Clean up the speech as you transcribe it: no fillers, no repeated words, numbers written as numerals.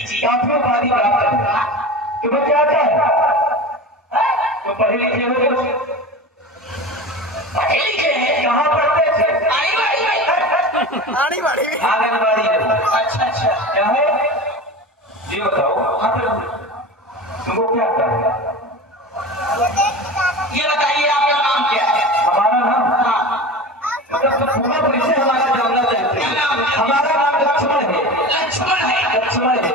काफियों वाली प्राप्त है। तो मैं क्या चाहता तो पढ़े लिखे हो पढ़े लिखे हैं कहाँ पढ़ते थे आंगनबाड़ी में आंगनबाड़ी में। अच्छा अच्छा क्या है ये बताओ हाँ फिर तुमको क्या करना है? ये बताइए आपका नाम क्या है हमारा नाम हाँ मतलब तुम पूरा परिचय हमारा जानना चाहते हो। हमारा नाम लक्ष्मण है। लक्ष्मण है लक्ष्मण है